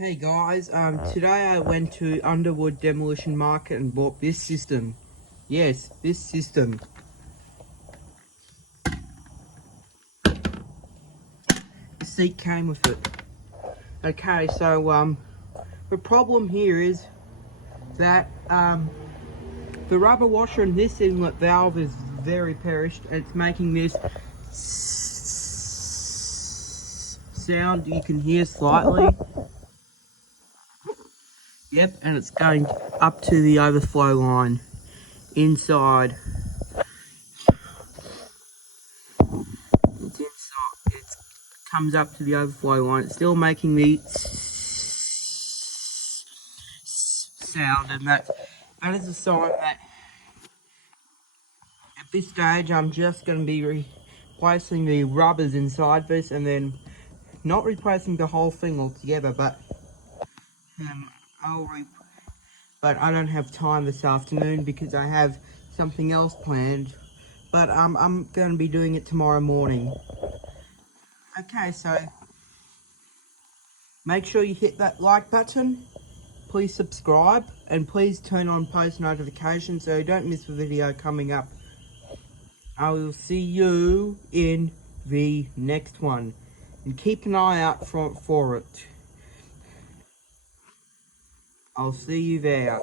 Hey guys, today I went to Underwood Demolition Market and bought this system. Yes, this system. The seat came with it. Okay, so the problem here is that the rubber washer in this inlet valve is very perished and it's making this sound you can hear slightly. Yep, and it's going up to the overflow line inside. It's inside. It comes up to the overflow line. It's still making the sound, and that is a sign that at this stage I'm just going to be replacing the rubbers inside this, and then not replacing the whole thing altogether, but but I don't have time this afternoon because I have something else planned. But I'm going to be doing it tomorrow morning. Okay, so make sure you hit that like button, please subscribe, and please turn on post notifications so you don't miss the video coming up. I will see you in the next one, and keep an eye out for it. I'll see you there.